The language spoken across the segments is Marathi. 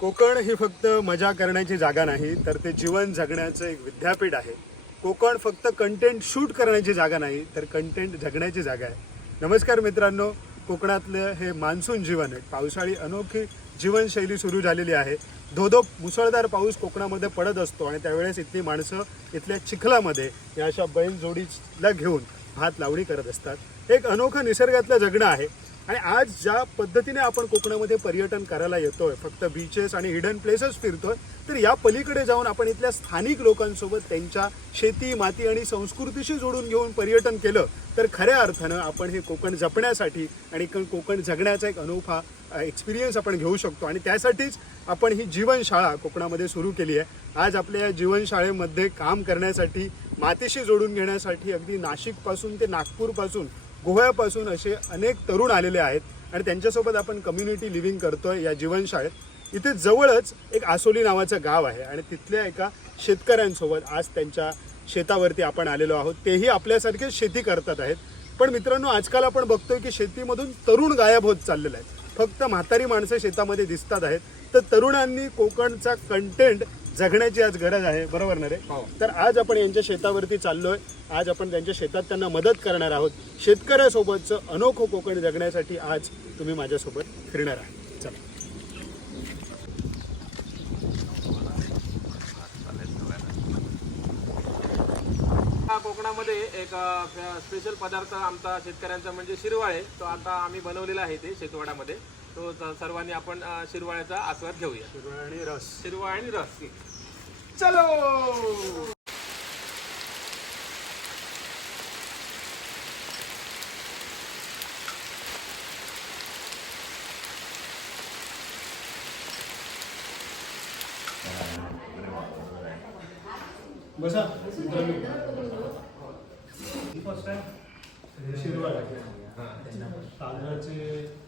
कोकण ही फक्त मजा करण्याची जागा नाही तर ते जीवन जगण्याचं एक विद्यापीठ आहे. कोकण फक्त कंटेंट शूट करण्याची जागा नाही तर कंटेंट जगण्याची जागा आहे. नमस्कार मित्रांनो कोकणातलं हे मान्सून जीवन आहे. पावसाळी अनोखी जीवनशैली सुरू झालेली आहे. धोधो मुसळधार पाऊस कोकणामध्ये पडत असतो आणि त्यावेळेस इथली माणसं इथल्या चिखलामध्ये या अशा बैलजोडीला घेऊन भात लावणी करत असतात. एक अनोखं निसर्गातलं जगणं आहे. आणि आज ज्या पद्धतीने आपण कोकणामध्ये पर्यटन करायला येतोय फक्त बीचेस आणि हिडन प्लेसेस फिरतोय तर या पलीकडे जाऊन आपण इथल्या स्थानिक लोकांसोबत त्यांच्या शेती माती आणि संस्कृतीशी जोडून घेऊन पर्यटन केलं तर खऱ्या अर्थानं आपण हे कोकण जपण्यासाठी आणि कोकण जगण्याचा एक अनोखा एक्सपिरियन्स आपण घेऊ शकतो. आणि त्यासाठीच आपण ही जीवनशाळा कोकणामध्ये सुरू केली आहे. आज आपल्या या जीवनशाळेमध्ये काम करण्यासाठी मातीशी जोडून घेण्यासाठी अगदी नाशिकपासून ते नागपूरपासून गोव्यापासून असे अनेक तरुण आलेले आहेत आणि त्यांच्यासोबत आपण कम्युनिटी लिव्हिंग करतोय या जीवनशाळेत. इथे जवळच एक आसोली नावाचं गाव आहे आणि तिथल्या एका शेतकऱ्यांसोबत आज त्यांच्या शेतावरती आपण आलेलो आहोत. तेही आपल्यासारखेच शेती करतात आहेत. पण मित्रांनो आजकाल आपण बघतोय की शेतीमधून तरुण गायब होत चाललेला आहे फक्त म्हातारी माणसं शेतामध्ये दिसतात आहेत. तर तरुणांनी कोकणचा कंटेंट जगण्याची आज गरज आहे बरोबर ना रे? तर आज आपण यांच्या शेतावरती चाललोय. आज आपण त्यांच्या शेतात त्यांना मदत करणार आहोत. शेतकऱ्यासोबतचं अनोखं कोकण जगण्यासाठी आज तुम्ही माझ्यासोबत फिरणार आहात. चला. हा कोकणामध्ये एक स्पेशल पदार्थ आमचा शेतकऱ्यांचा म्हणजे शिरवाळ. आहे तो आता आम्ही बनवलेला आहे ते शेतवाडामध्ये. तो सर्वांनी आपण शिरवाळ्याचा आस्वाद घेऊया. शिरवळ आणि रस. शिरवाळ आणि रस. चलो! बसा शिरवळ. तांदळाचे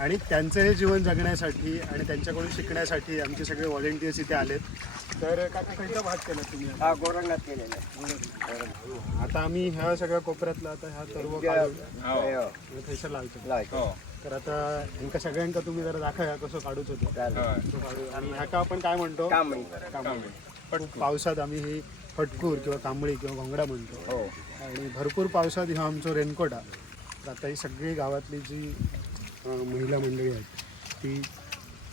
आणि त्यांचं हे जीवन जगण्यासाठी आणि त्यांच्याकडून शिकण्यासाठी आमचे सगळे व्हॉलेंटियर्स इथे आलेत. तर काका खायचा भात केला तुम्ही आता? हा गोरंगात केलेला आहे. आता आम्ही ह्या सगळ्या कोपऱ्यातला आता ह्या सर्व थैसर लावतो तर आता ह्यांका सगळ्यांका तुम्ही जरा दाखवा कसं काढूच होतो. आणि ह्याका आपण काय म्हणतो? कांबळी. पण पावसात आम्ही ही फटकूर किंवा कांबळी किंवा घोंगडा म्हणतो. हो. आणि भरपूर पावसात हा आमचं रेनकोट आहे. तर आता ही सगळी गावातली जी महिला मंडळी आहेत ती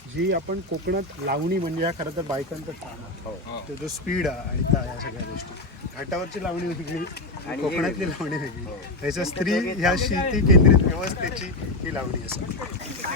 जी आपण कोकणात लावणी म्हणजे हा खरं तर बायकांचं काम हो. आहे तो जो स्पीड आहे आणि त्या या सगळ्या गोष्टी घाटावरची लावणी वेगळी कोकणातली लावणी वेगळी त्याच्या स्त्री ह्या शेती केंद्रित व्यवस्थेची ही लावणी असते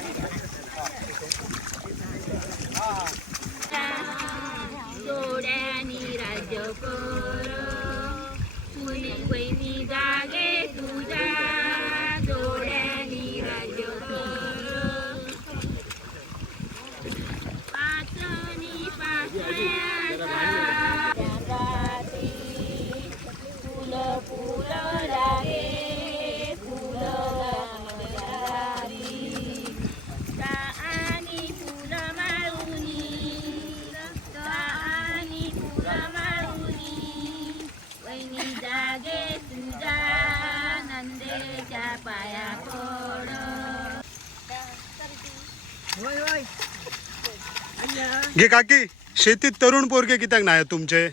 घे काकी शेतीत तरुण पोरगे कित्याक नाही तुमचे?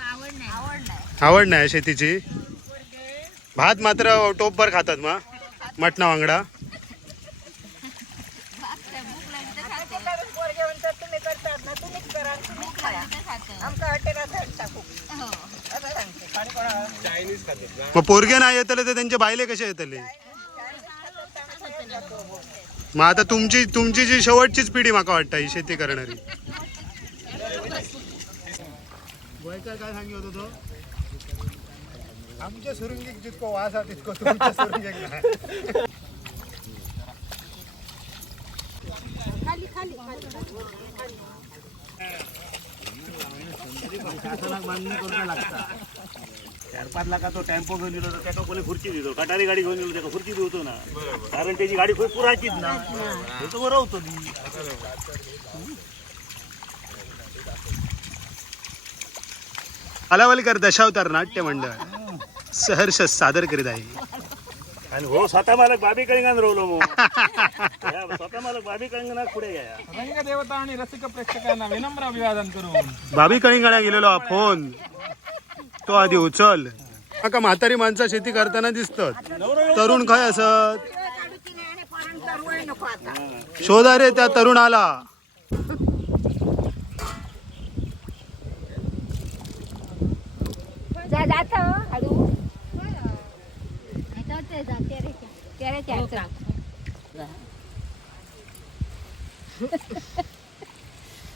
आवड नाही. आवड नाही शेतीची? भात मात्र टोपभर खातात मग मटणा वांगडा. मग पोरगे नाही येतले तर त्यांचे बायले कसे येतले? मग आता तुमची तुमची जी शेवटचीच पिढी माका वाटतं ही शेती करणारी. काय सांगी होतो तो? आमच्या सुरुंगीक जितको वास आहे तितको तुमच्या सुरुंगीक खाली बांधणी लागता. चार पाच लाखाचा टेम्पो घेऊन दिलो तर त्याका कोणी खुर्ची दिलो कटारी गाडी घेऊन दिलो त्याका खुर्ची देतो ना. कारण त्याची गाडी खूप पुरायचीच ना. हे तर बरं होतं. ती दशावतार नाट्य मंडळ. सहर्ष सादर करीत आहे. आणि हो स्वतः मालक बाबी कळिंगान रोवलो मग. या स्वतः मालक बाबी कळिंगाना पुढे घ्या रंगदेवता आणि रसिक प्रेक्षकांना विनम्र अभिवादन करून. भाभी कळिंगाला गेलेलो फोन तो आधी उचल. का म्हातारी माणसं शेती करताना दिसतात. तरुण काय असत? शोधा रे त्या तरुणाला. जा जात हळू ते जाते रे तेरे त्याचं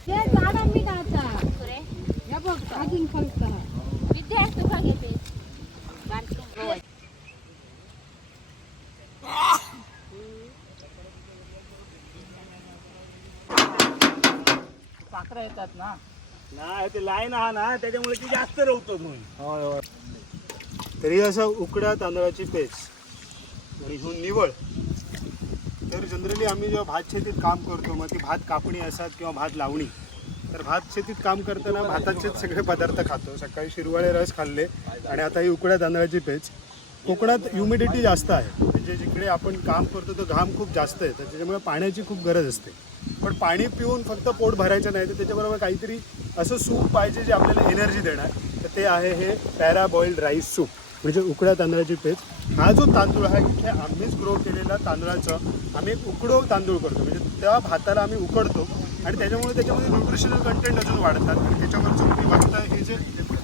ते झाडं मी गाता या बघ अजून फलता विद्यार्थी तुका घेते पाखरं येतात ना. नाही ते लाईन हा ना त्याच्यामुळे ती जास्त रवतो म्हणून. तरी असं उकड्या तांदळाची पेच आणि ह्यो निवळ तर जनरली आम्ही जेव्हा भात शेतीत काम करतो मग ती भात कापणी असतात किंवा भात लावणी. तर भात शेतीत काम करताना भाताचेच सगळे पदार्थ खातो. सकाळी शिरवाळे रस खाल्ले आणि आता ही उकड्या तांदळाची पेच. कोकणात ह्युमिडिटी जास्त आहे. म्हणजे जिकडे आपण काम करतो तो घाम खूप जास्त आहे. तर त्याच्यामुळे पाण्याची खूप गरज असते. पण पाणी पिऊन फक्त पोट भरायचं नाही तर त्याच्याबरोबर काहीतरी असं सूप पाहिजे जे आपल्याला एनर्जी देणार. तर ते आहे हे पॅरा बॉइल्ड राईस सूप. म्हणजे उकड्या तांदळाची पेच. हा जो तांदूळ आहे इथे आम्हीच ग्रो केलेला तांदळाचं. आम्ही उकडो तांदूळ करतो. म्हणजे त्या भाताला आम्ही उकडतो. आणि त्याच्यामुळे त्याच्यामध्ये न्यूट्रिशनल कंटेंट अजून वाढतात. आणि त्याच्यावरचं तुम्ही बघता हे जे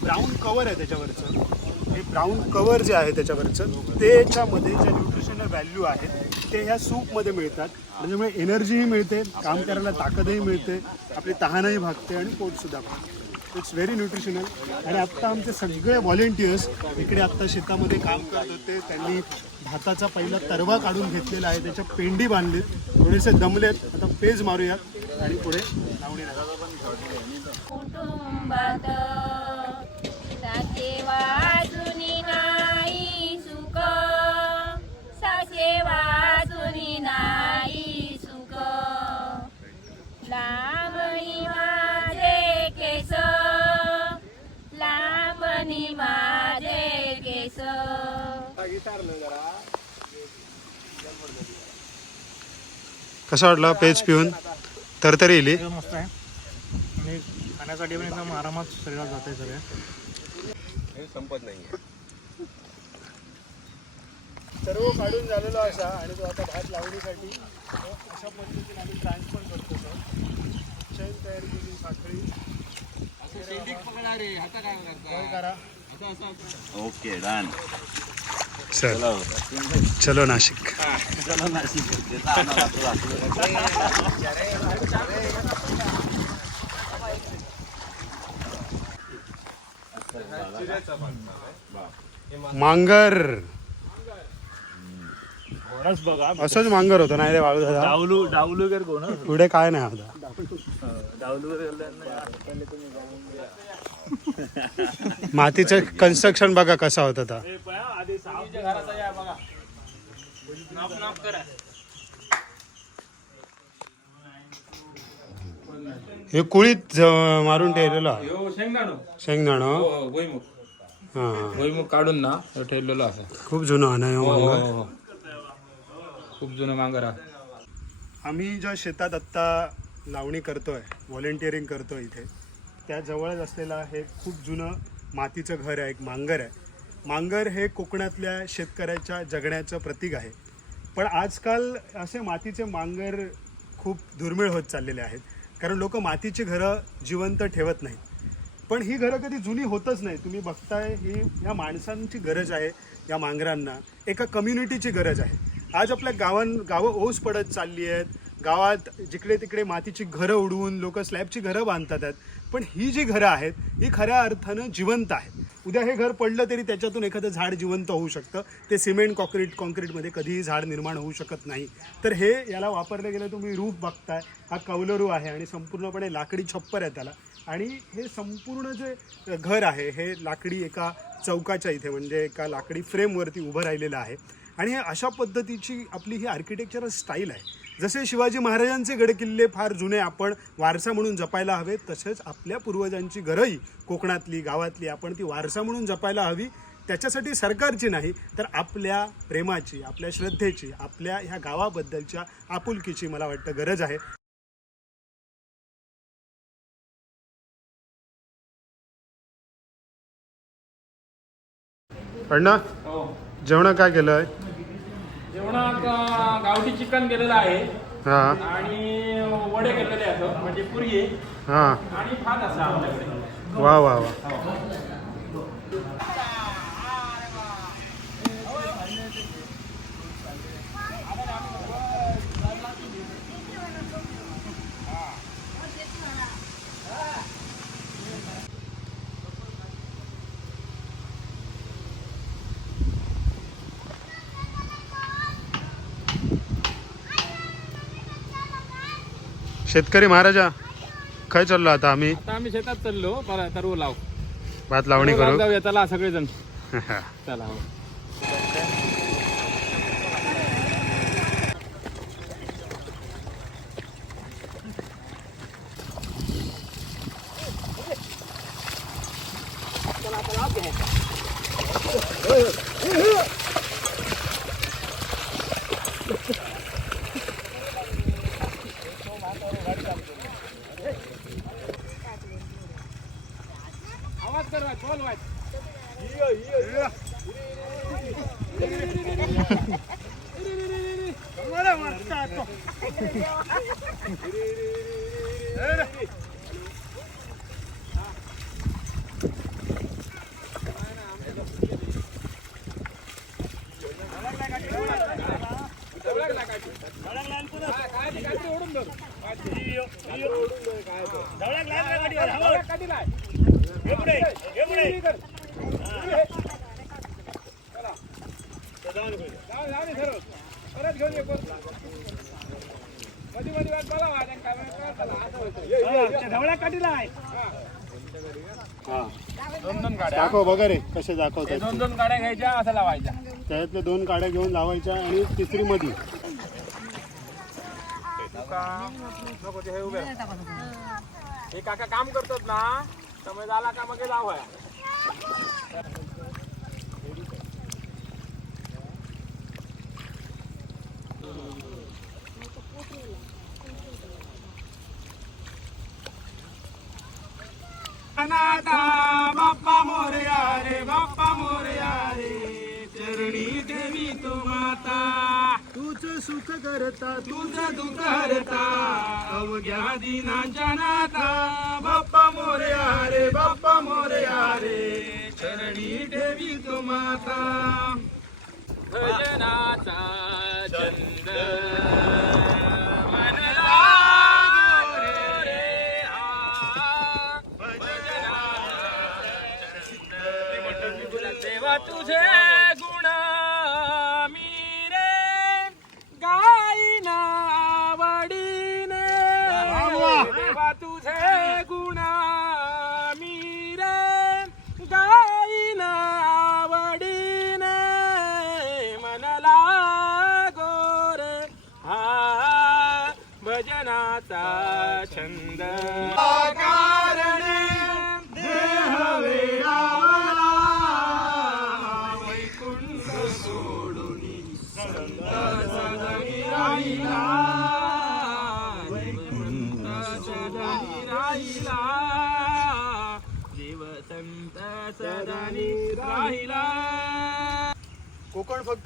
ब्राऊन कवर आहे त्याच्यावरचं हे ब्राऊन कवर जे आहे त्याच्यावरचं त्याच्यामध्ये जे न्यूट्रिशनल व्हॅल्यू आहेत ते ह्या सूपमध्ये मिळतात. त्याच्यामुळे एनर्जीही मिळते काम करायला ताकदही मिळते आपली तहानही भागते आणि पोटसुद्धा भागते. इट्स व्हेरी न्यूट्रिशनल आणि आत्ता आमचे सगळे व्हॉलेंटियर्स इकडे आत्ता शेतामध्ये काम करत होते. त्यांनी भाताचा पहिला तरवा काढून घेतलेला आहे. त्याच्या पेंडी बांधलीत. थोडेसे दमलेत. आता पेज मारूयात. आणि पुढे? लावणी कुटुंबात साचे वाजुनी नाही सुख. साचे वाजुनी नाही सुख. लांबणी माझे केस. लांबणी माझे केस. कसं वाटलं पेज पिऊन? तर तरी येईल. एकदम मस्त आहे. आणि खाण्यासाठी पण एकदम आरामात शरीरात जाते सगळे. सर्व काढून झालेला असा आणि तो आता भात लावणीसाठी. तो अशा पद्धतीने आम्ही ट्रान्सफर करतो तो. चैन तयार केली साखळी काय करा. Okay done. चल. चलो नाशिक. मांगर. असंच मांगर होतं नाही रे वाळू दादा. डावलू डावलू वगैरे कोण पुढे काय नाही आता. डावलू वगैरे मातीचं कन्स्ट्रक्शन बघा कसा होता आता आधी साफ घराचा या बघा. नाप नाप करा. हे कुळीत मारून ठेवलेलं आहे. यो शेंगदाणो. शेंगदाणा. हो हो भुईमुग. भुईमुग काढून ना ह्यो ठेवलेलो असं खूप जुनं आहे ना हे हो हो मांगर? हो खूप जुनं मांगर आहे. आम्ही ज्या शेतात आत्ता लावणी करतोय व्हॉलेंटिअरिंग करतोय इथे त्या जवळच असलेला हे खूप जुनं मातीचं घर आहे एक मांगर आहे. मांगर हे कोकणातल्या शेतकऱ्याच्या जगण्याचं प्रतीक आहे. पण आजकाल असे मातीचे मांगर खूप दुर्मिळ होत चाललेले आहेत. कारण लोक मातीची घरं जिवंत ठेवत नाहीत. पण ही घरं कधी जुनी होतच नाही. तुम्ही बघताय ही या माणसांची गरज आहे या मांगरांना. एका कम्युनिटीची गरज आहे. आज आपल्या गावां गावं ओस पडत चालली आहेत. गावात जिकडे तिकडे मातीची घरं उडवून लोक स्लॅबची घरं बांधतात आहेत. पण ही जी घरं आहेत ही खऱ्या अर्थानं जिवंत आहेत. उद्या हे घर पडलं तरी त्याच्यातून एखादं झाड जिवंत होऊ शकतं. ते सिमेंट कॉक्रीट कॉन्क्रीटमध्ये कधीही झाड निर्माण होऊ शकत नाही. तर हे याला वापरलं गेलं तुम्ही रूफ बघताय. हा कौलरू आहे आणि संपूर्णपणे लाकडी छप्पर आहे त्याला. आणि हे संपूर्ण जे घर आहे हे लाकडी एका चौकाच्या इथे म्हणजे एका लाकडी फ्रेमवरती उभं राहिलेलं आहे. आणि हे अशा पद्धतीची आपली ही आर्किटेक्चरल स्टाईल आहे. जसे शिवाजी महाराजांचे गडकिल्ले फार जुने आपण वारसा म्हणून जपायला हवे तसेच आपल्या पूर्वजांची घरंही कोकणातली गावातली आपण ती वारसा म्हणून जपायला हवी. त्याच्यासाठी सरकारची नाही तर आपल्या प्रेमाची आपल्या श्रद्धेची आपल्या ह्या गावाबद्दलच्या आपुलकीची मला वाटतं गरज आहे. अण्णा हो. जेवणा काय केलं आहे जेवणात गावठी चिकन केलेलं आहे. हां. आणि वडे केलेले आहेत म्हणजे पुरी हां. आणि भात असा आमच्याकडे वा वा वा. शेतकरी महाराजा काय चाललो आता आम्ही? आता आम्ही शेतात चाललो तरव लाव. भात लावणी करू. जाऊया चला सगळेजण. चला हो आवाज कर बोल वाच परत घेऊन ये मध्ये मध्ये वाट बघा असं होतं दोन दोन गाड्या. दाखव बघा रे कसे दाखवतात दोन दोन गाड्या घ्यायच्या असं लावायच्या. त्यातल्या दोन काड्या घेऊन लावायच्या आणि तिसरी मधी. हे. हे काका काम करतात ना. त्यामुळे झाला का मग जाऊ बाप्पा मोरया रे बाप्पा मोरया रे. चरणी देवी तो माता. तूच सुख करता तुझं दुःख हरता. अवघ्या दिनाच्या नाथा बाप्पा मोरया रे बाप्पा मोरया रे. चरणी ठेवी तो माता. भजनाचा छंद. छंद. देवा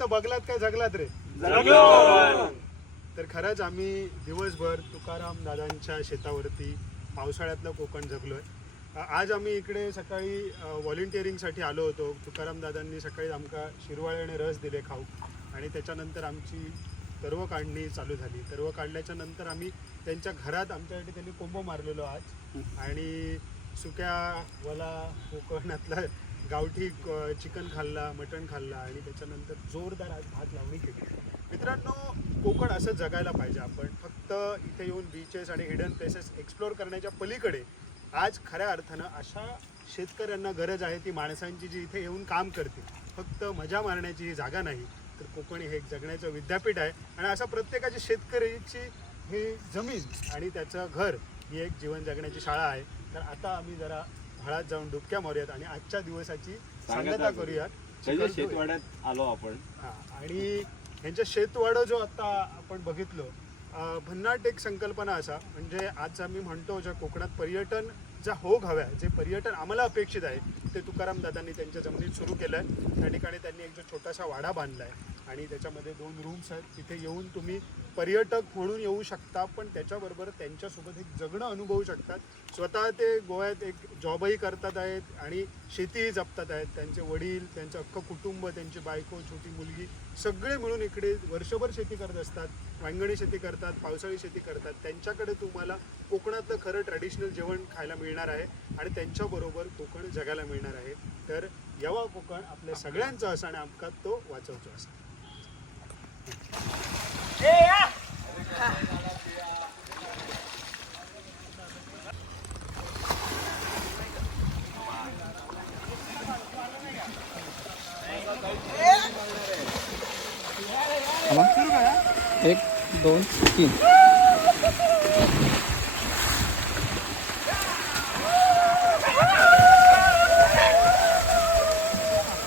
फक्त बघलात काय जगलात रे? तर खरंच आम्ही दिवसभर तुकाराम दादांच्या शेतावरती पावसाळ्यातलं कोकण जगलोय. आज आम्ही इकडे सकाळी व्हॉलेंटिअरिंगसाठी आलो होतो. तुकाराम दादांनी सकाळी आमका शिरवाळ्याने रस दिले खाऊ. आणि त्याच्यानंतर आमची तरव काढणी चालू झाली. तरव काढल्याच्या नंतर आम्ही त्यांच्या घरात आमच्यासाठी त्यांनी कोंबो मारलेलो आज. आणि सुक्या वला कोकणातला गावठी क- चिकन खाल्ला मटण खाल्ला आणि त्याच्यानंतर जोरदार आज भात लावणी केली. मित्रांनो कोकण असं जगायला पाहिजे आपण. फक्त इथे येऊन बीचेस आणि हिडन प्लेसेस एक्सप्लोर करण्याच्या पलीकडे आज खऱ्या अर्थानं अशा शेतकऱ्यांना गरज आहे ती माणसांची जी इथे येऊन काम करते फक्त मजा मारण्याची ही जागा नाही तर कोकणी हे एक जगण्याचं विद्यापीठ आहे. आणि असा प्रत्येकाची शेतकऱ्याची ही जमीन आणि त्याचं घर ही एक जीवन जगण्याची शाळा आहे. तर आता आम्ही जरा हळात जाऊन डुबक्या मारूयात आणि आजच्या दिवसाची सांगता करूयात. त्याच्या शेतवाड्यात आलो आपण. हा आणि ह्यांच्या शेतवाडं जो आता आपण बघितलो भन्नाट एक संकल्पना असा म्हणजे आज आम्ही म्हणतो ज्या कोकणात पर्यटन ज्या होग हव्या जे पर्यटन आम्हाला अपेक्षित आहे ते तुकाराम दादांनी त्यांच्या जमिनीत सुरू केलं आहे त्या ठिकाणी त्यांनी एक जो छोटासा वाडा बांधला आहे आणि त्याच्यामध्ये दोन रूम्स आहेत. तिथे येऊन तुम्ही पर्यटक म्हणून येऊ शकता पण त्याच्याबरोबर त्यांच्यासोबत एक जगणं अनुभवू शकतात. स्वतः ते गोव्यात एक जॉबही करतात आहेत आणि शेतीही जपतात आहेत. त्यांचे वडील त्यांचं अख्खं कुटुंब त्यांची बायको छोटी मुलगी सगळे मिळून इकडे वर्षभर शेती करत असतात. वांगणी शेती करतात पावसाळी शेती करतात. त्यांच्याकडे तुम्हाला कोकणातलं खरं ट्रॅडिशनल जेवण खायला मिळणार आहे आणि त्यांच्याबरोबर कोकण जगायला मिळणार आहे. तर यावा कोकण आपल्या सगळ्यांचं असं आणि अमकात तो वाचवतो असा. एक दोन तीन.